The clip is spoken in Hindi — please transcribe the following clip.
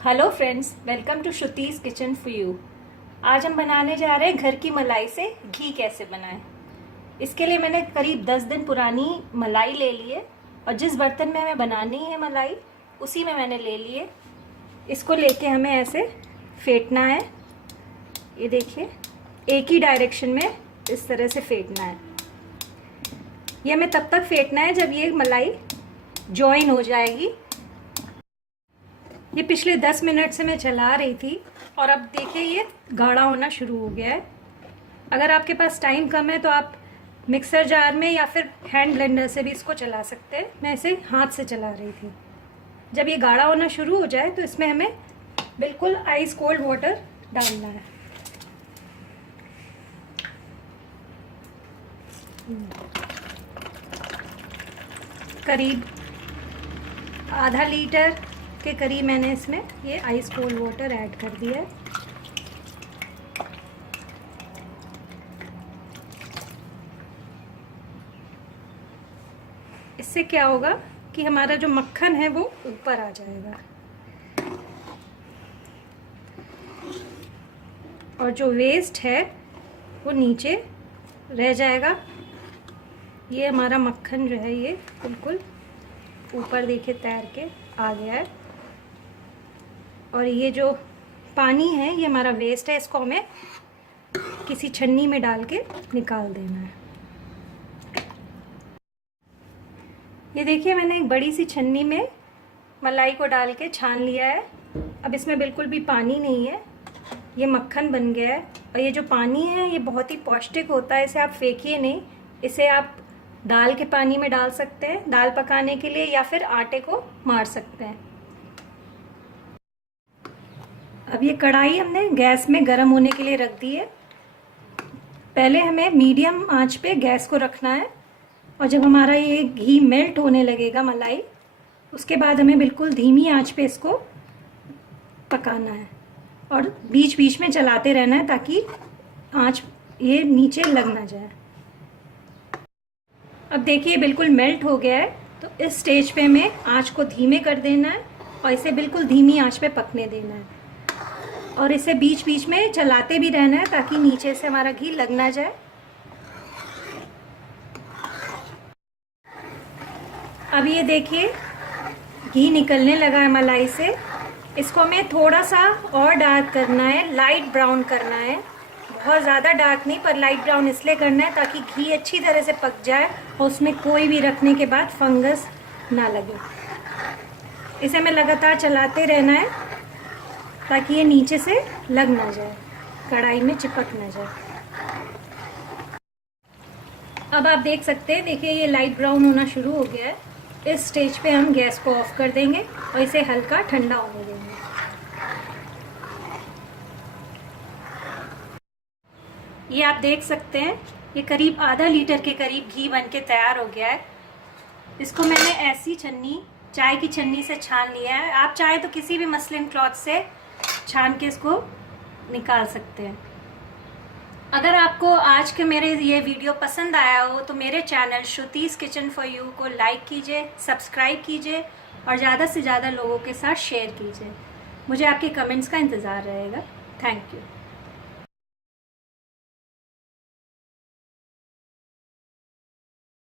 Hello friends, welcome to Shruti's kitchen for you. आज हम बनाने जा रहे हैं घर की मलाई से घी कैसे बनाएं। इसके लिए मैंने करीब 10 दिन पुरानी मलाई ले ली है और जिस बर्तन में हमें बनानी है मलाई उसी में मैंने ले ली है। इसको लेके हमें ऐसे फेंटना है। ये देखिए, एक ही डायरेक्शन में इस तरह से फेंटना है। ये हमें तब तक फेंटना है जब ये मलाई जॉइन हो जाएगी। ये पिछले 10 मिनट से मैं चला रही थी और अब देखिए ये गाढ़ा होना शुरू हो गया है। अगर आपके पास टाइम कम है तो आप मिक्सर जार में या फिर हैंड ब्लेंडर से भी इसको चला सकते हैं। मैं इसे हाथ से चला रही थी। जब ये गाढ़ा होना शुरू हो जाए तो इसमें हमें बिल्कुल आइस कोल्ड वाटर डालना है। करीब आधा लीटर के करीब मैंने इसमें ये आइस कोल्ड वाटर ऐड कर दिया है। इससे क्या होगा कि हमारा जो मक्खन है वो ऊपर आ जाएगा और जो वेस्ट है वो नीचे रह जाएगा। ये हमारा मक्खन जो है ये बिल्कुल ऊपर देखिए तैर के आ गया है। और ये जो पानी है ये हमारा वेस्ट है, इसको हमें किसी छन्नी में डाल के निकाल देना है। ये देखिए, मैंने एक बड़ी सी छन्नी में मलाई को डाल के छान लिया है। अब इसमें बिल्कुल भी पानी नहीं है, ये मक्खन बन गया है। और ये जो पानी है ये बहुत ही पौष्टिक होता है, इसे आप फेंकिए नहीं। इसे आप दाल के पानी में डाल सकते हैं दाल पकाने के लिए, या फिर आटे को मार सकते हैं। अब ये कढ़ाई हमने गैस में गर्म होने के लिए रख दी है। पहले हमें मीडियम आंच पे गैस को रखना है और जब हमारा ये घी मेल्ट होने लगेगा मलाई, उसके बाद हमें बिल्कुल धीमी आंच पे इसको पकाना है और बीच बीच में चलाते रहना है ताकि आंच ये नीचे लग ना जाए। अब देखिए बिल्कुल मेल्ट हो गया है, तो इस स्टेज पे हमें आंच को धीमे कर देना है और इसे बिल्कुल धीमी आंच पे पकने देना है और इसे बीच बीच में चलाते भी रहना है ताकि नीचे से हमारा घी लग ना जाए। अब ये देखिए घी निकलने लगा है मलाई से। इसको हमें थोड़ा सा और डार्क करना है, लाइट ब्राउन करना है। बहुत ज़्यादा डार्क नहीं, पर लाइट ब्राउन इसलिए करना है ताकि घी अच्छी तरह से पक जाए और उसमें कोई भी रखने के बाद फंगस ना लगे। इसे हमें लगातार चलाते रहना है ताकि ये नीचे से लग ना जाए, कढ़ाई में चिपक ना जाए। अब आप देख सकते हैं, देखिए ये लाइट ब्राउन होना शुरू हो गया है। इस स्टेज पे हम गैस को ऑफ कर देंगे और इसे हल्का ठंडा होने देंगे। ये आप देख सकते हैं, ये करीब आधा लीटर के करीब घी बनके तैयार हो गया है। इसको मैंने ऐसी छन्नी, चाय की छन्नी से छान लिया है। आप चाहे तो किसी भी मसलिन क्लॉथ से छान के इसको निकाल सकते हैं। अगर आपको आज के मेरे ये वीडियो पसंद आया हो तो मेरे चैनल श्रुतिज किचन फॉर यू को लाइक कीजिए, सब्सक्राइब कीजिए और ज़्यादा से ज़्यादा लोगों के साथ शेयर कीजिए। मुझे आपके कमेंट्स का इंतज़ार रहेगा। Thank you.